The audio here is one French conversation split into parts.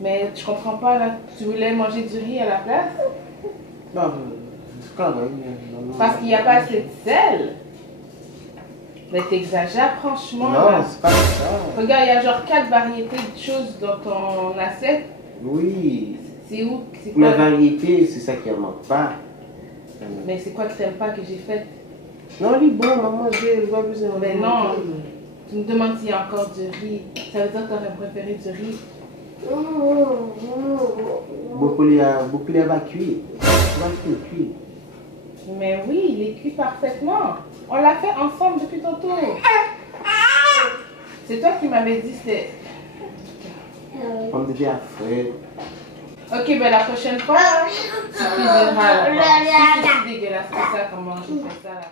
Mais je comprends pas là. Tu voulais manger du riz à la place? Non, c'est quand même. Parce qu'il n'y a pas assez de sel. Mais t'exagères franchement. Non, là. c'est pas ça. Regarde, il y a genre 4 variétés de choses dans ton assiette. Oui. C'est où? C'est La quoi? variété, c'est ça qui ne manque pas. Mais c'est quoi que t'aimes pas que j'ai fait? Non, il est bon, maman, je vois plus de Mais non. Tu me demandes s'il y a encore du riz. Ça veut dire que t'aurais préféré du riz. Beaucoup l'évacuer. Tu vas le cuire. Mais oui, il est cuit parfaitement. On l'a fait ensemble depuis tantôt. C'est toi qui m'avais dit c'était... Pomme de terre fraîche. Ok, ben la prochaine fois, tu cuisineras là. Si c'est dégueulasse comme ça, comment je fais ça là?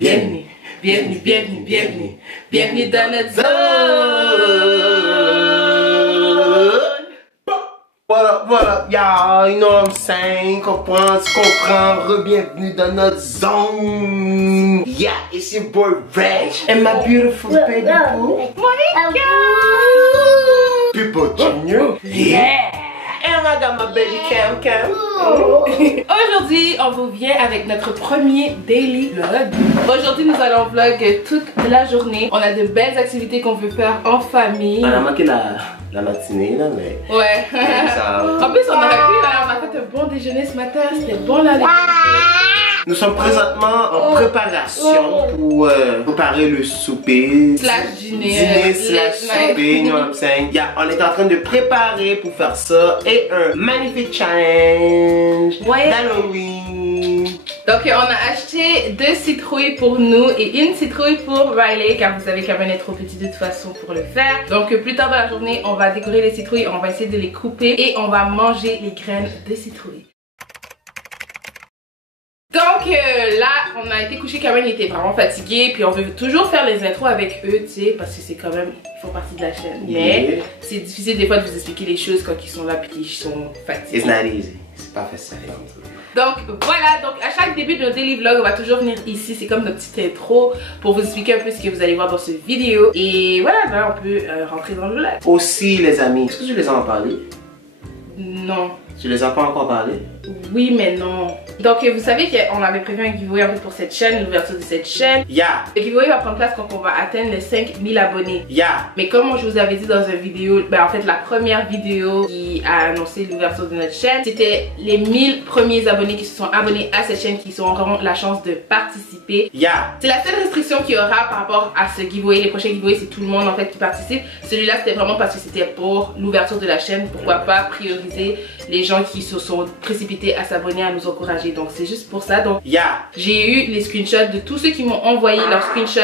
Bienvenue, bienvenue, bienvenue, bienvenue, bienvenue dans notre zone. What up, y'all? You know what I'm saying? Comprends, tu comprends? Re-bienvenue dans notre zone. Yeah, it's your boy Reg and my beautiful baby boo, Monica! People Junior. Yeah. And I got my baby Cam. Aujourd'hui, on vous vient avec notre premier daily vlog. Aujourd'hui, nous allons vlog toute la journée. On a de belles activités qu'on veut faire en famille. On a manqué la matinée là, mais... Ouais. Ça... En plus, on aurait pu, on a fait un bon déjeuner ce matin. C'était bon là. Nous sommes présentement en préparation pour préparer le souper. Slash dîner. Dîner slash souper, you know what I'm saying? Yeah, on est en train de préparer pour faire ça et un magnifique challenge d'Halloween. Donc on a acheté 2 citrouilles pour nous et une citrouille pour Riley car vous savez qu'elle est trop petite de toute façon pour le faire. Donc plus tard dans la journée, on va décorer les citrouilles, on va essayer de les couper et on va manger les graines de citrouille. Donc là, on a été couché, Cameron était vraiment fatigué, puis on veut toujours faire les intros avec eux, tu sais, parce que c'est quand même, ils font partie de la chaîne. Mais c'est difficile des fois de vous expliquer les choses quand ils sont là puis qu'ils sont fatigués. It's not easy. C'est pas facile. Donc voilà, donc à chaque début de nos daily vlog, on va toujours venir ici, c'est comme notre petite intro pour vous expliquer un peu ce que vous allez voir dans cette vidéo. Et voilà, là on peut rentrer dans le vlog. Aussi les amis, est-ce que tu les as en parlé? Non. Tu les as pas encore parlé? Oui mais non. Donc vous savez qu'on avait prévu un giveaway en fait pour cette chaîne, l'ouverture de cette chaîne. Yeah. Le giveaway va prendre place quand on va atteindre les 5000 abonnés. Yeah. Mais comme je vous avais dit dans une vidéo, ben en fait la première vidéo qui a annoncé l'ouverture de notre chaîne, c'était les 1000 premiers abonnés qui se sont abonnés à cette chaîne qui auront la chance de participer. Yeah. C'est la seule restriction qu'il y aura par rapport à ce giveaway. Les prochains giveaways, c'est tout le monde en fait qui participe. Celui-là c'était vraiment parce que c'était pour l'ouverture de la chaîne. Pourquoi pas prioriser les gens qui se sont précipités à s'abonner, à nous encourager. Donc c'est juste pour ça. Donc yeah. J'ai eu les screenshots de tous ceux qui m'ont envoyé leurs screenshots.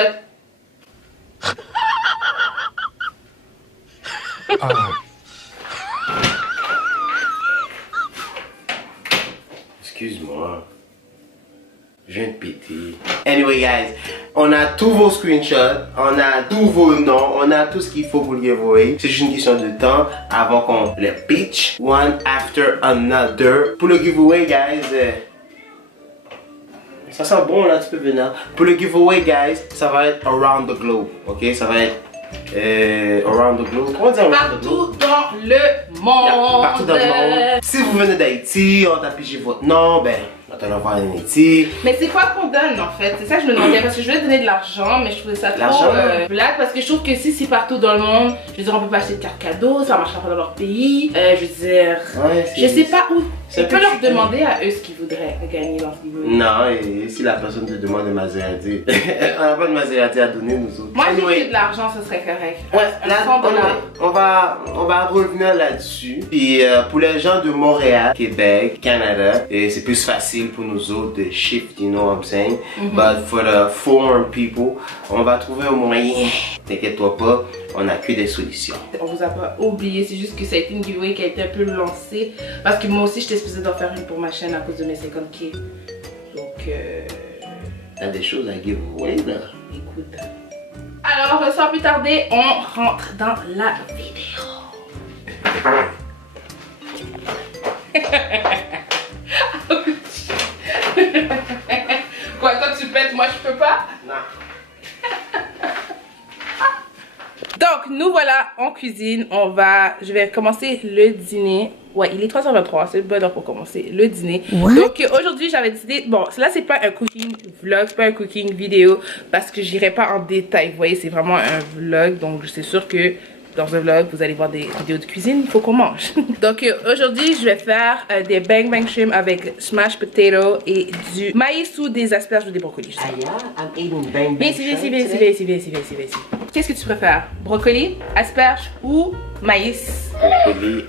Excuse-moi. Je viens de péter. Anyway guys, on a tous vos screenshots, on a tous vos noms, on a tout ce qu'il faut pour le giveaway. C'est juste une question de temps avant qu'on le pitch one after another. Pour le giveaway guys, ça sent bon là, tu peux venir. Pour le giveaway guys, ça va être around the globe, ok? Ça va être around the globe. Comment dire around the globe? Partout dans le monde. Yeah, partout dans le monde. Si vous venez d'Haïti, on t'a pigé votre nom, ben on t'en envoie en Haïti. Mais c'est quoi qu'on donne en fait? C'est ça que je me demandais parce que je voulais donner de l'argent, mais je trouvais ça trop blague parce que je trouve que si c'est partout dans le monde, je veux dire on peut pas acheter de cartes cadeaux, ça marchera pas dans leur pays. Je veux dire, ouais, je sais pas où. Tu peux leur demander à eux ce qu'ils voudraient gagner dans ce giveaway. Non, et si la personne te demande de Maserati, on n'a pas de Maserati à donner nous autres. Moi, j'ai fait de l'argent, ce serait correct. Ouais, là, on va revenir là-dessus. Puis pour les gens de Montréal, Québec, Canada, c'est plus facile pour nous autres de shift, you know what I'm saying? But for the foreign people, on va trouver un moyen. T'inquiète-toi pas, on n'a que des solutions. On vous a pas oublié, c'est juste que ça a été une giveaway qui a été un peu lancée. Parce que moi aussi, j'étais supposée d'en faire une pour ma chaîne à cause de mes 50K. Donc, t'as des choses à give away là. Écoute. Alors, sans plus tarder, on rentre dans la vidéo. Quoi, toi tu pètes, moi je peux pas? Non. Donc, nous voilà en cuisine. Je vais commencer le dîner. Ouais, il est 3h23, c'est le bon heure pour commencer le dîner. What? Donc aujourd'hui j'avais décidé, bon là c'est pas un cooking vlog, c'est pas un cooking vidéo parce que j'irai pas en détail, vous voyez c'est vraiment un vlog, donc c'est sûr que dans un vlog vous allez voir des vidéos de cuisine, il faut qu'on mange. Donc aujourd'hui je vais faire des bang bang shrimp avec smashed potato et du maïs ou des asperges ou des brocolis. Ah yeah, I'm eating bang bang shrimp. Viens. Qu'est-ce que tu préfères? Brocoli, asperges ou maïs? Brocoli,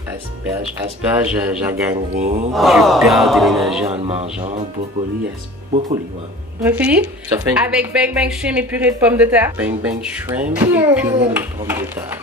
asperges, j'en gagne rien. Je perds de l'énergie en le mangeant. Brocoli, ouais. Brocoli? Ça fait avec bang bang shrimp et purée de pommes de terre. Bang bang shrimp et purée de pommes de terre.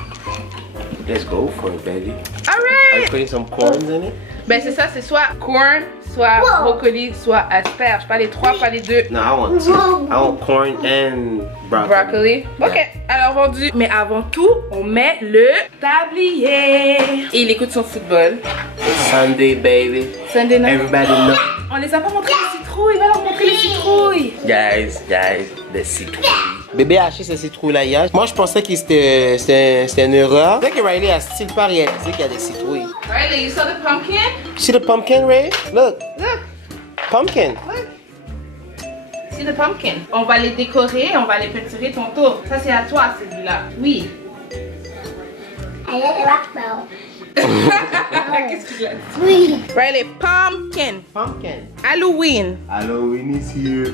Let's go for it, baby. Alright! Are you putting some corns in it? Ben c'est ça, c'est soit corn, soit brocoli, soit asperges. Pas les trois, pas les deux. No, I want two. I want corn and broccoli. Ok, alors vendu. Mais avant tout, on met le tablier. Et il écoute son football. It's Sunday, baby. Sunday night. Everybody know. On les a pas montré les citrouilles. Il va leur montrer les citrouilles. Guys, les citrouilles. Bébé a acheté ces citrouilles là hier. Moi je pensais que c'était une erreur. Peut-être que Riley a still pas réalisé qu'il y a des citrouilles. Riley, you saw the pumpkin? See the pumpkin, Ray? Look. Pumpkin. Look. See the pumpkin. On va les décorer, on va les peinturer ton tour. Ça c'est à toi celui-là. Oui. Qu'est-ce que tu as dit? Oui. Riley, pumpkin. Pumpkin. Halloween. Halloween is here.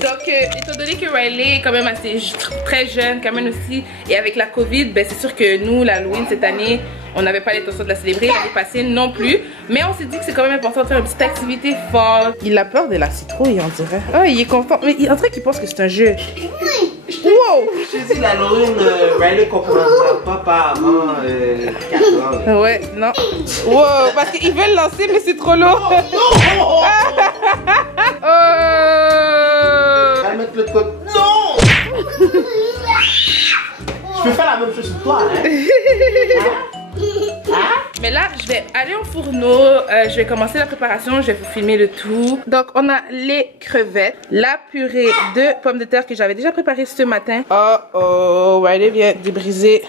Donc, étant donné que Riley est quand même assez très jeune, quand même aussi, et avec la Covid, ben c'est sûr que nous, l'Halloween cette année, on n'avait pas l'intention de la célébrer, l'année passée non plus. Mais on s'est dit que c'est quand même important de faire une petite activité forte. Il a peur de la citrouille, on dirait. Oh, il est content. Mais on dirait qu'il pense que c'est un jeu. Wow! Je dis l'Halloween, Riley comprendra pas avant 4 ans. Ouais, non. Wow, parce qu'ils veulent lancer, mais c'est trop lourd. Oh! Mettre le code. Non! Je peux faire la même chose sur toi, hein? Mais là, je vais aller au fourneau, je vais commencer la préparation, je vais vous filmer le tout. Donc, on a les crevettes, la purée de pommes de terre que j'avais déjà préparée ce matin. Oh, Riley vient de briser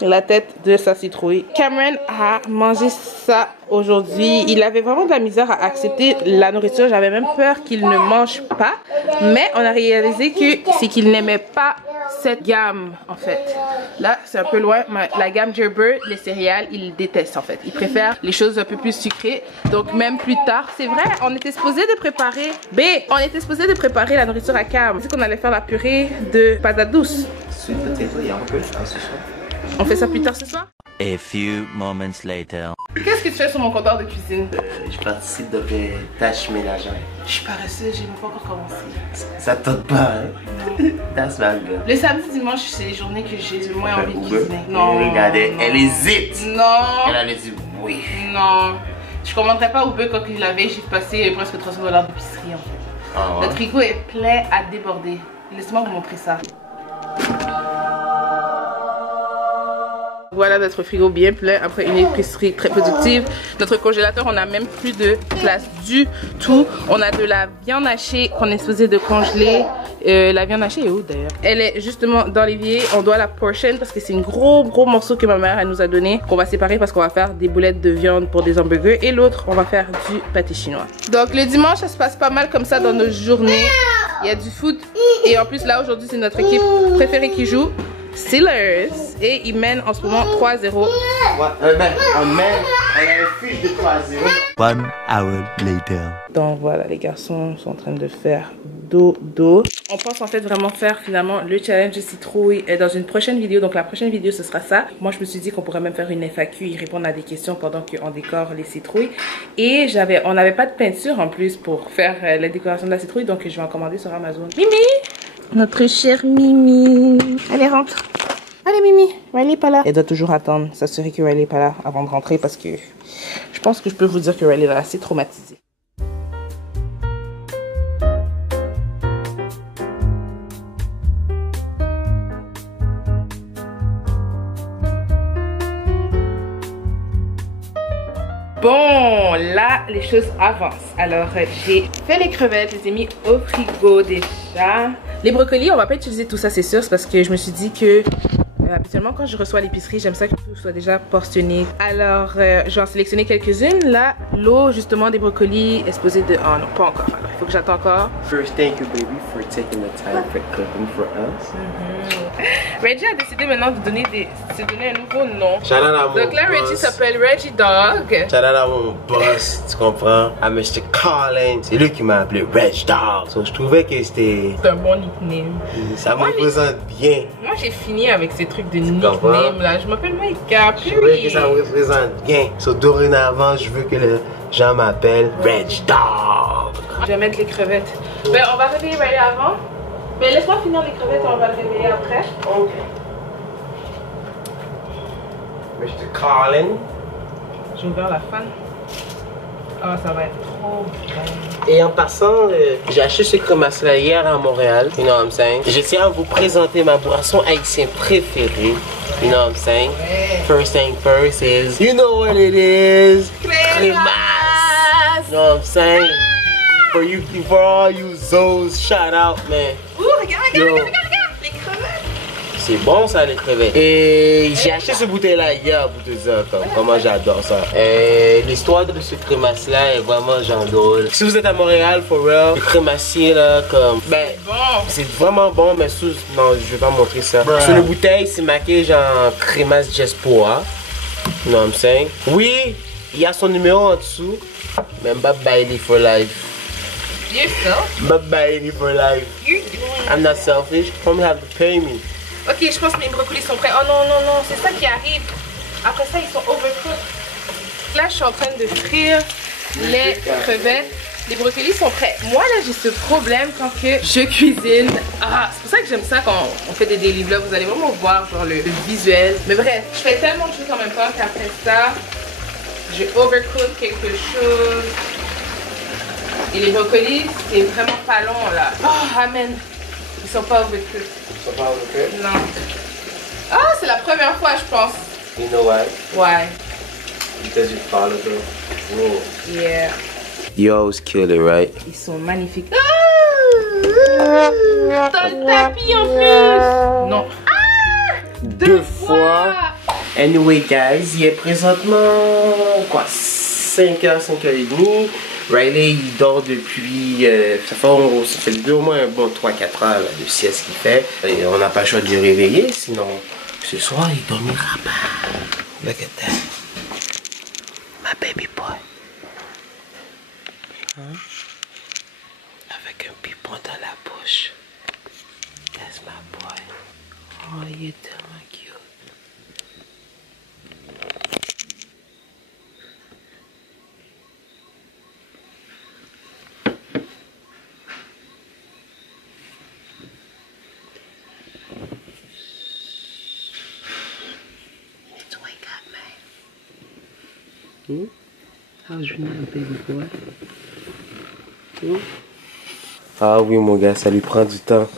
la tête de sa citrouille. Cameron a mangé ça aujourd'hui. Il avait vraiment de la misère à accepter la nourriture. J'avais même peur qu'il ne mange pas. Mais on a réalisé que c'est qu'il n'aimait pas cette gamme en fait. Là c'est un peu loin, mais la gamme Gerber, les céréales, il déteste en fait. Il préfère les choses un peu plus sucrées. Donc même plus tard, c'est vrai, on était supposé de préparer la nourriture à Cam. C'est qu'on allait faire la purée de patates douces. Sweet potato, il y a un peu ce soir. On fait ça plus tard ce soir? A few moments later. Qu'est-ce que tu fais sur mon comptoir de cuisine? Je participe dans des tâches ménagères. Je suis paresseuse, j'ai même pas encore commencé. Ça te tente pas, hein? That's bad, girl. Le samedi, dimanche, c'est les journées que j'ai le moins envie de cuisiner. Non. Regardez, elle hésite. Non. Elle allait dire oui. Non. Je commanderais pas Uber quand il avait, j'ai passé presque 300 $, d'épicerie en fait. Ah ouais. Le frigo est plein à déborder. Laisse-moi vous montrer ça. Voilà notre frigo bien plein après une épicerie très productive. Notre congélateur, on n'a même plus de place du tout. On a de la viande hachée qu'on est supposé de congeler. La viande hachée est où d'ailleurs? Elle est justement dans l'évier. On doit la portion parce que c'est un gros morceau que ma mère elle nous a donné. Qu'on va séparer parce qu'on va faire des boulettes de viande pour des hamburgers. Et l'autre, on va faire du pâté chinois. Donc le dimanche, ça se passe pas mal comme ça dans nos journées. Il y a du foot. Et en plus là, aujourd'hui, c'est notre équipe préférée qui joue. Steelers et ils mènent en ce moment 3-0. On mène Elle a une fiche de 3-0. 1 hour later. Donc voilà, les garçons sont en train de faire dodo. On pense en fait vraiment faire finalement le challenge de citrouille dans une prochaine vidéo. Donc la prochaine vidéo ce sera ça. Moi je me suis dit qu'on pourrait même faire une FAQ et répondre à des questions pendant qu'on décore les citrouilles. Et on n'avait pas de peinture en plus pour faire la décoration de la citrouille. Donc je vais en commander sur Amazon. Mimi! Notre chère Mimi. Allez rentre. Allez Mimi, Riley est pas là. Elle doit toujours attendre, s'assurer que Riley est pas là avant de rentrer parce que je pense que je peux vous dire que Riley est assez traumatisée. Bon, là, les choses avancent. Alors, j'ai fait les crevettes, je les ai mis au frigo déjà. Les brocolis, on va pas utiliser tout ça, c'est sûr, c'est parce que je me suis dit que habituellement, quand je reçois à l'épicerie, j'aime ça que tout soit déjà portionné. Alors, je vais en sélectionner quelques-unes. Là, l'eau, justement, des brocolis est supposée de... Oh non, pas encore. Alors, il faut que j'attende encore. First, thank you, baby, for taking the time for cooking for us. Reggie a décidé maintenant de donner un nouveau nom. Shout out à mon Donc là, boss. Reggie s'appelle Reggie Dog. Shout out à mon boss, tu comprends? À Mr. Collins. C'est lui qui m'a appelé Reg Dog. So, je trouvais que c'était... C'est un bon nickname. Ça me représente bien. Moi, j'ai fini avec ces trucs de comprends? nickname là. Je m'appelle Maïka. Je trouvais que ça me représente bien. So, dorénavant, je veux que les gens m'appellent Reg Dog. Je vais mettre les crevettes. Ben, on va réveiller Riley avant. Mais laisse-moi finir les crevettes, on va le réveiller après. Ok. Mr. Collins. J'ai ouvert la fan. Ah, ça va être trop bon. Et en passant, j'ai acheté ce crémasse-là hier à Montréal. You know what I'm saying? Je tiens à vous présenter ma boisson haïtienne préférée. You know what I'm saying? First thing first is, you know what it is? Crémasse! You know what I'm saying? For all you Zoes, shout out, man. Ouh, regarde, regarde, les crevettes. C'est bon ça, les crevettes. Et j'ai acheté ce bouteille-là hier pour te dire comment j'adore ça. L'histoire de ce crémasse-là est vraiment genre drôle. Si vous êtes à Montréal, for real, le crémassier là, comme... Ben, c'est vraiment bon, mais sous... Non, je vais pas montrer ça. Sur le bouteille, c'est marqué genre crémasse Jespoa. You know what I'm saying? Oui, il y a son numéro en dessous. Mais Bob Bailey for life. Yourself? Bob Bailey for life. You're doing... I'm not selfish. You don't have to pay me. Ok, je pense que mes brocolis sont prêts. Oh non, non, non, c'est ça qui arrive. Après ça, ils sont overcooked. Là, je suis en train de frire les crevettes. Les brocolis sont prêts. Moi, là, j'ai ce problème quand que je cuisine. Ah, c'est pour ça que j'aime ça quand on fait des daily vlogs. Vous allez vraiment voir genre le visuel. Mais bref, je fais tellement de choses en même temps qu'après ça, je overcook quelque chose. Et les brocolis, c'est vraiment pas long, là. Oh, amen. Ils sont pas overcooked. Ça parle de Non. Ah, c'est la première fois, je pense. You know why? Ouais. Because you follow the rule. Yeah. You always kill it, right? Ils sont magnifiques. Ah! T'as le tapis en plus. Non. Ah! Deux fois. Anyway, guys, il est présentement, quoi, 5h, 5h30. Riley, il dort depuis, ça fait au moins un bon 3-4 heures là, de sieste qu'il fait. Et on n'a pas le choix de le réveiller, sinon ce soir il dormira pas. Look at that. My baby boy. Hein? Avec un pipon dans la bouche. That's my boy. Oh, il est tellement cute. How's your little baby boy? Ah oui mon gars, ça lui prend du temps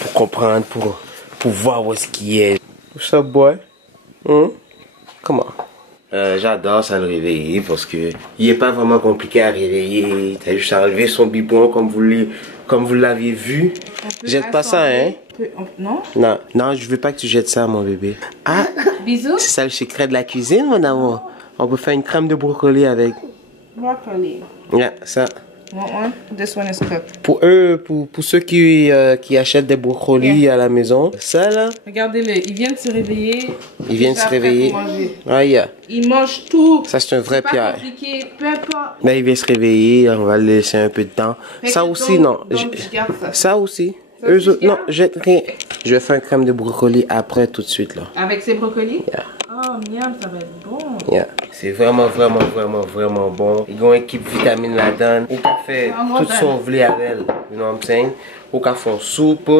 pour comprendre, pour voir où est-ce qu'il est. What's up boy? Comment? J'adore ça le réveiller parce que il est pas vraiment compliqué à réveiller. T'as juste à enlever son biberon comme vous l'aviez vu. Jette pas ça hein? Non? Non, non, je veux pas que tu jettes ça mon bébé. Ah! Bisous? C'est ça le secret de la cuisine mon amour. On peut faire une crème de brocoli avec. Broccoli. Yeah, ça. Want one? This one is cooked. Pour eux, pour ceux qui achètent des brocolis à la maison, ça là. Regardez-le, ils viennent se réveiller. Ils viennent se réveiller. Ah, yeah. Ils mangent tout. Ça, c'est un vrai pas Pierre. compliqué, peu importe. Là, il vient se réveiller, on va le laisser un peu de temps. Ça aussi, non. Ça aussi. Eux autres, non, je vais faire un crème de brocoli après, tout de suite, là. Avec ces brocolis? Yeah. Oh, miam, ça va être bon. Yeah. C'est vraiment bon. Ils ont une équipe vitamine là-dedans. Ou qu'à faire tout son vlé avec elle. You know what I'm saying? Ou qu'à faire une soupe,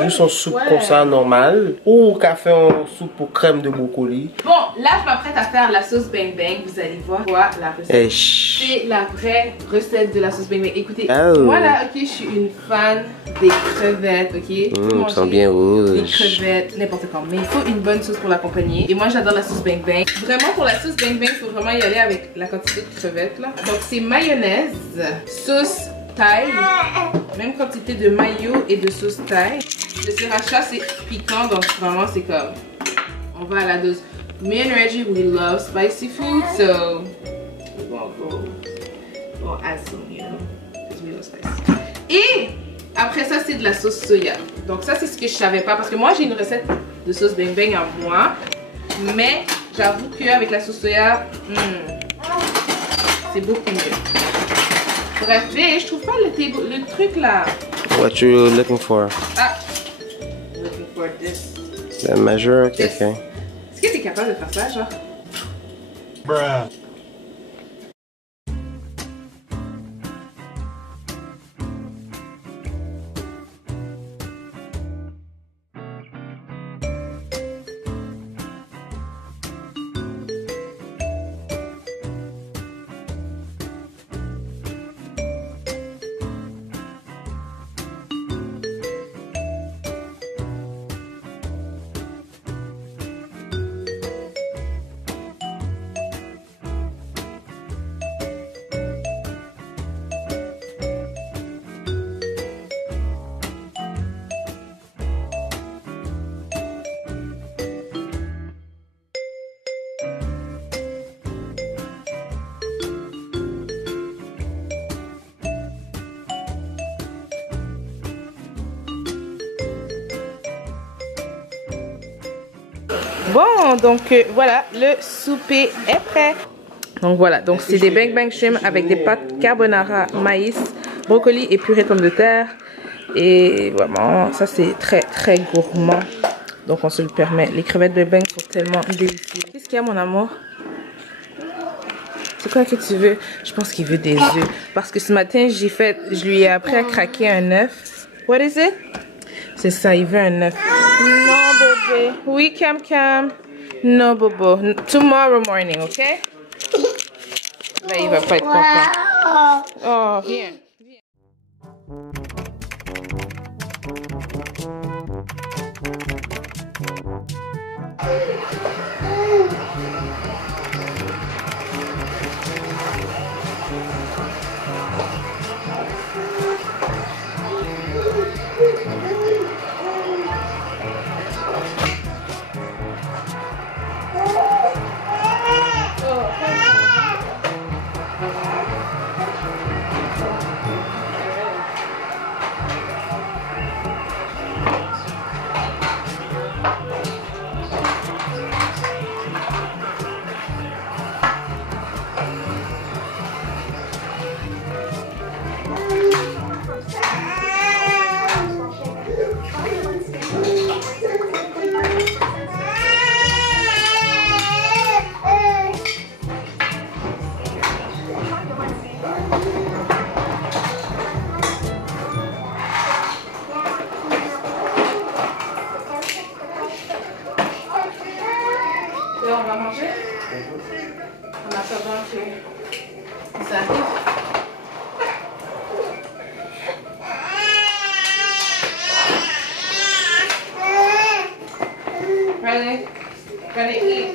juste une soupe comme ça, normale. Ou qu'à faire une soupe pour crème de brocoli. Bon, là, je m'apprête à faire la sauce bang bang. Vous allez voir quoi, la recette. C'est la vraie recette de la sauce bang bang. Écoutez, moi là, ok, je suis une fan des crevettes, ok? Sont bien rouges. Des crevettes, n'importe quoi. Mais il faut une bonne sauce pour l'accompagner. Et moi, j'adore la sauce bang bang. Vraiment, pour la sauce bang bang, il faut vraiment y aller avec la quantité de crevettes là. Donc, c'est mayonnaise, sauce thaï, même quantité de mayo et de sauce thaï. Le sriracha, c'est piquant, donc vraiment, c'est comme... On va à la dose. Me and Reggie, we love spicy food, so we'll add some, you know, because we love spicy. Et après ça, c'est de la sauce soya. Donc ça, c'est ce que je savais pas, parce que moi, j'ai une recette de sauce bang bang à moi, mais j'avoue qu'avec la sauce soya, c'est beaucoup mieux. Bref, mais je trouve pas le truc là. What you looking for? Ah, looking for this. The measure, okay. Est-ce que t'es capable de faire ça, genre? Bruh. Bon, donc voilà, le souper est prêt. Donc voilà, donc c'est des bang bang shrimp avec des pâtes carbonara, maïs, brocoli et purée de pommes de terre. Et vraiment, ça c'est très gourmand. Donc on se le permet. Les crevettes bang bang sont tellement délicieuses. Qu'est-ce qu'il y a, mon amour? C'est quoi que tu veux? Je pense qu'il veut des œufs. Parce que ce matin, je lui ai appris à craquer un œuf. What is it? C'est ça, il veut un œuf. Non, bébé. Oui, Cam. Non, Bobo. Tomorrow morning, ok? Là, il va pas être content. Oh, viens. On va manger? En attendant que ça arrive. Ready, eat.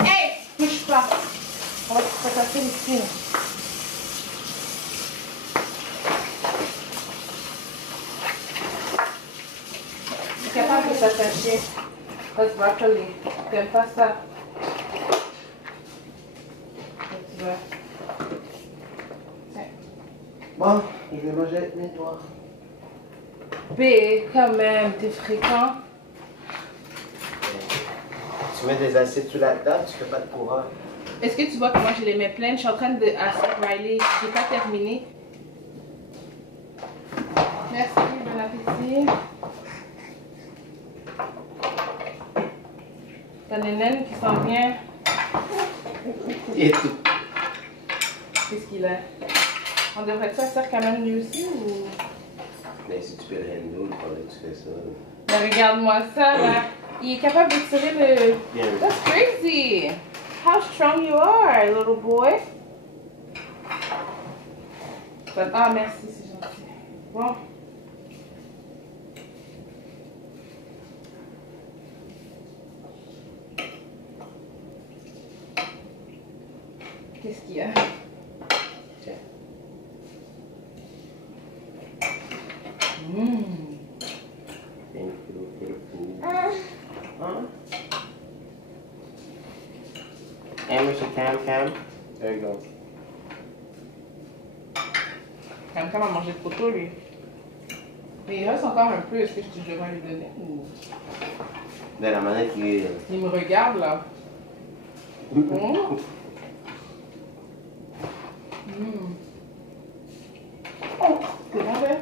Hey, bouge pas. On va te passer ici. Capable de s'attacher. That's broccoli. t'aimes pas ça. Tu vas. Tiens. Bon, je vais manger avec mes doigts. B, quand même, t'es fréquent. Tu mets des assiettes sur la table, tu fais pas de courant. Est-ce que tu vois comment je les mets pleines? Je suis en train de asseoir Riley. J'ai pas terminé. Merci, bon appétit. T'as une naine qui s'en vient. Et tout. Qu'est-ce qu'il a? On devrait ça faire quand même lui aussi ou... Mais si tu fais le handle, pendant que tu fais ça. Mais regarde-moi ça là. Il est capable de tirer le... Bien. That's crazy. How strong you are, little boy. Ah merci, c'est gentil. Bon. Qu'est-ce qu'il y a? Tiens. Huh? Emerson, Cam. There you go. Cam a mangé trop tôt lui. Mais il reste encore un peu, est-ce que je devrais lui donner ou... De la manette qui est... Il me regarde là. Oh. Oh, c'est bon, là?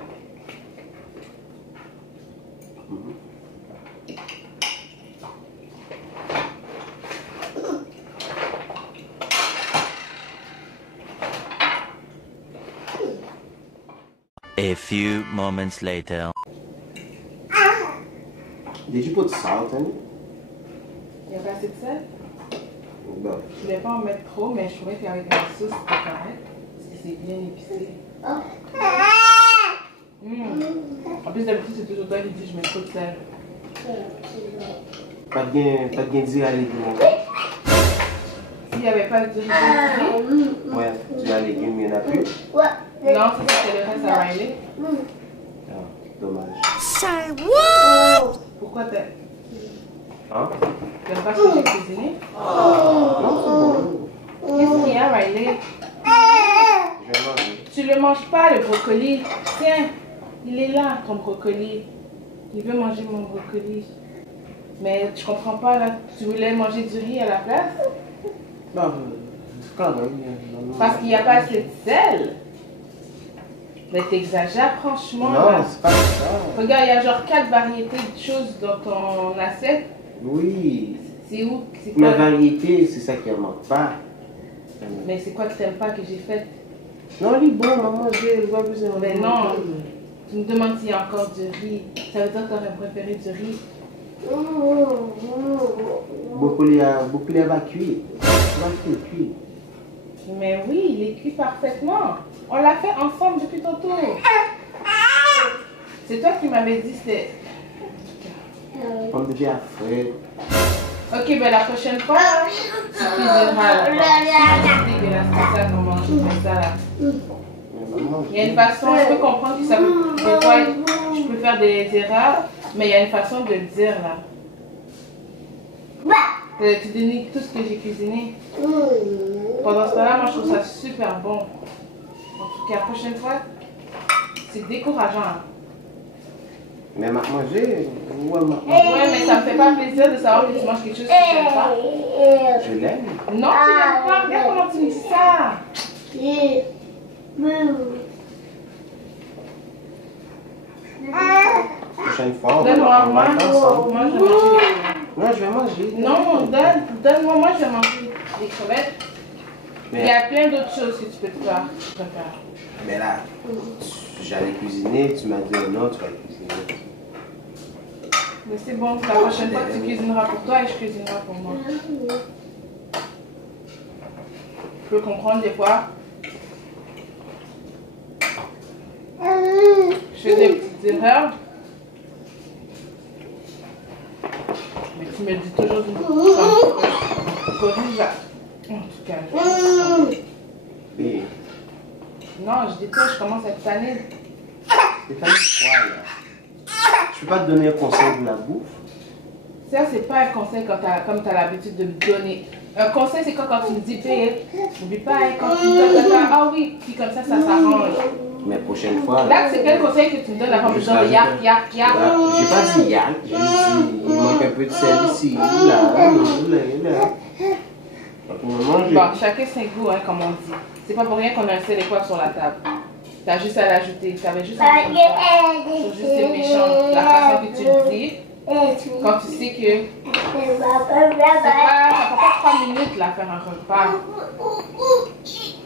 A few moments later. Did you put salt in it? Il y a pas assez de sel? No. Je voulais pas en mettre trop, mais je trouvais qu'avec la sauce, c'était correct. Parce que c'est bien épicé. En plus, d'habitude, c'est toujours toi qui dis je mets trop de sel. Pas de gain dire à légumes. S'il n'y avait pas de riz, Ouais, tu as légumes, il n'y en a plus. non, ça c'était le reste à Riley. Ah, dommage. Pourquoi t'aimes Hein? pas ce que j'ai cuisiné? Non, Qu'est-ce qu'il y a, Riley? c'est bon. Je vais manger. Tu le manges pas, le brocoli. Tiens, il est là, ton brocoli. Il veut manger mon brocoli. Mais je comprends pas, là. Tu voulais manger du riz à la place? Non, quand même. Parce qu'il n'y a pas assez de sel. Mais t'exagères, franchement. Non, là. c'est pas ça. Regarde, il y a genre 4 variétés de choses dans ton assiette. Oui. C'est où? C'est Ma quoi? variété, c'est ça qui ne manque pas. Mais c'est quoi que t'aimes pas que j'ai fait? Non, il est bon, maman, je vois plus de Mais non. Tu me demandes s'il y a encore du riz. Ça veut dire que t'aurais préféré du riz. Beaucoup va cuire. Cuit. Mais oui, il est cuit parfaitement. On l'a fait ensemble depuis tantôt. C'est toi qui m'avais dit c'était... Pomme de terre frais. Ok, ben la prochaine fois, tu cuisineras. C'est dégueulasse comme ça, comment je fais ça là. Il y a une façon, je peux comprendre que ça peut... Des fois, je peux faire des erreurs, mais il y a une façon de le dire là. Tu dénigres tout ce que j'ai cuisiné. Pendant ce temps-là, moi je trouve ça super bon. En tout cas, la prochaine fois, c'est décourageant. Mais m'a mangé. Ouais, mais ça me fait pas plaisir de savoir que tu manges quelque chose que tu n'aimes pas. Je l'aime. Non, tu l'aimes pas. Regarde comment tu me dis ça. Prochaine fois, on Donne-moi, va être ensemble. moi je vais manger. Non, je vais manger. Non, donne-moi, moi je vais manger des crevettes. Il y a plein d'autres choses que tu peux te faire. Mais là, j'allais cuisiner, tu m'as dit non, tu vas cuisiner. Mais c'est bon, la prochaine fois tu cuisineras pour toi et je cuisinerai pour moi. Je peux comprendre des fois. Je fais des petites erreurs. Mais tu me dis toujours du corrige là. En tout cas, Et non, je déteste, je commence à être tannée. c'est pas quoi là? Je peux pas te donner un conseil de la bouffe. Ça, c'est pas un conseil comme tu as l'habitude de me donner. Un conseil, c'est quand tu me dis, babe, n'oublie pas, quand tu me dis, ah oui, puis comme ça s'arrange. Mais prochaine fois. Là, c'est quel conseil que tu me donnes avant de dire yak. J'ai pas dit yak, j'ai dit il manque un peu de sel ici, là. Bon, chacun ses goûts, hein, comme on dit. C'est pas pour rien qu'on a un sel et poivre sur la table. T'as juste à l'ajouter. T'avais juste à l'ajouter. C'est juste une méchante. La façon que tu le dis, quand tu sais que ça prend pas 3 minutes là, faire un repas.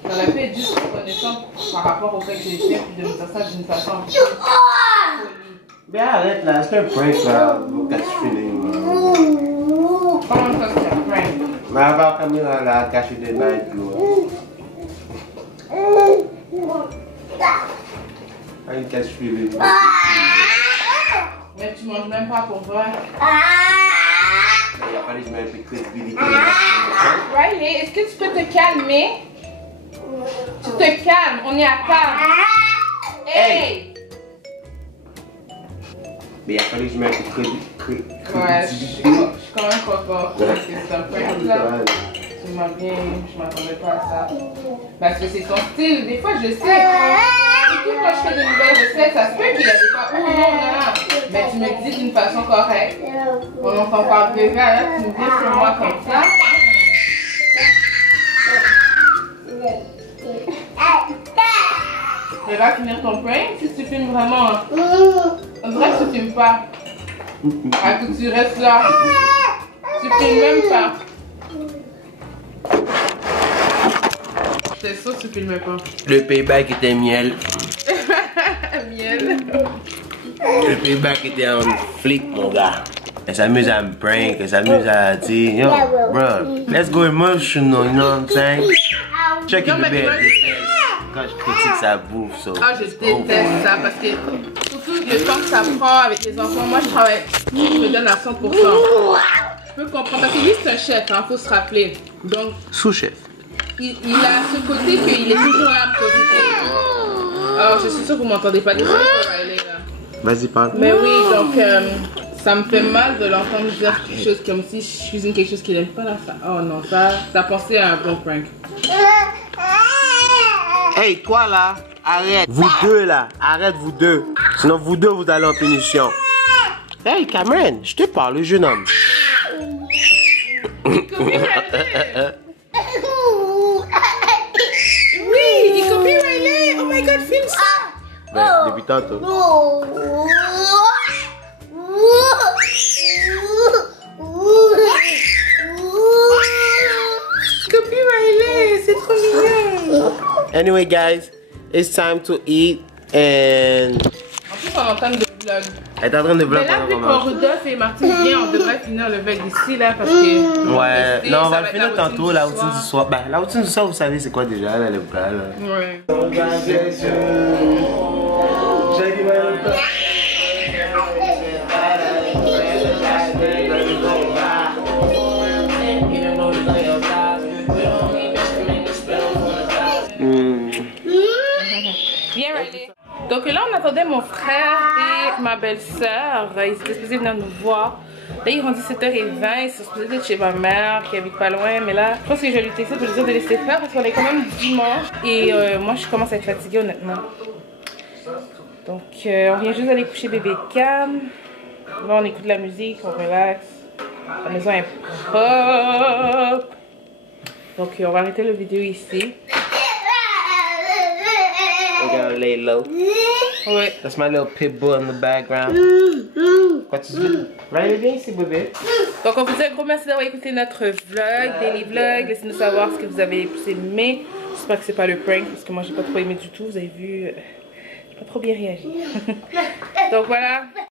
Ça aurait pu être juste reconnaissant par rapport au fait que j'ai fait puis de me dire ça d'une façon polie. Mais arrête là, c'est un prank là, catch feeling. Comment ça c'est un prank? Mais avant la caméra là, cacher des bails de l'eau. Un catch feeling. Mais tu manges même pas pour voir. Il a fallu que je mette un peu de crédibilité. Riley, est-ce que tu peux te calmer? Tu te calmes, on est à table. Hey! Mais il a fallu que je mette un peu de crédibilité. Ouais, je suis quand même content parce que c'est un prank là. Tu m'as bien, je m'attendais pas à ça. Parce que c'est ton style, des fois je sais. Surtout quand je fais de nouvelles recettes, ça se peut qu'il y a des fois, oh non, mais tu me dis d'une façon correcte. On n'entend pas pleurer, là, tu me dis sur moi comme ça. Tu vas finir ton prank si tu filmes vraiment. On dirait que tu filmes pas. Ah, que tu restes là. Tu filmes même pas. J'étais sûre que tu filmais pas. Le payback était miel. Miel. Le payback était en flic, mon gars. Elle s'amuse à me prank, elle s'amuse à dire, yo, bro, let's go emotional, you know what I'm saying? Check it, bébé. Quand je critique sa bouffe, so. Ah, je déteste ça parce que surtout le temps que ça prend avec les enfants, moi je travaille, je me donne à 100%. Je peux comprendre parce que lui c'est un chef, hein, faut se rappeler. Donc, Sous-chef. il a ce côté qu'il est toujours là pour positif. Alors, je suis sûre que vous m'entendez pas, désolé pour Riley là. Vas-y, parle. Mais oui, donc ça me fait mal de l'entendre dire quelque chose comme si je cuisine quelque chose qu'il n'aime pas là. Ça. Oh non, ça pensait à un bon prank. Hey, toi là, arrête. Vous deux là, arrête vous deux. Sinon vous deux vous allez en punition. Hey Cameron, je te parle, le jeune homme. Oui, il copie Riley. Oh my god, filme ça. Ben, depuis tantôt. Copie Riley, c'est trop mignon. Anyway guys, it's time to eat and... En plus, on est en train de vlog. Elle est en train de vlog. Mais là, vu que Rudolph et Martine viennent, on devrait finir le vlog d'ici là parce que... Ouais, non, on va le finir tantôt, la routine du soir. Ben, la routine du soir, vous savez, c'est quoi déjà, là, le plat, là? Ouais. Bien, Riley. Donc là, on attendait mon frère et ma belle-sœur. Ils étaient supposés venir nous voir. Là, il est rendu 7h20. Ils sont supposés être chez ma mère qui habite pas loin. Mais là, je pense que je vais lui tester pour lui dire de laisser faire parce qu'on est quand même dimanche. Et moi, je commence à être fatiguée, honnêtement. Donc, on vient juste d'aller coucher bébé Cam. Là, on écoute de la musique, on relaxe. La maison est propre. Donc, on va arrêter la vidéo ici. We're gonna lay low. Ouais. That's my little pit bull in the background. Quoi tu dis? Riley, viens ici, bébé. Donc, on vous dit un gros merci d'avoir écouté notre vlog, daily vlog. Laissez-nous savoir ce que vous avez plus aimé. J'espère que c'est pas le prank parce que moi, j'ai pas trop aimé du tout. Vous avez vu, j'ai pas trop bien réagi. Donc, voilà.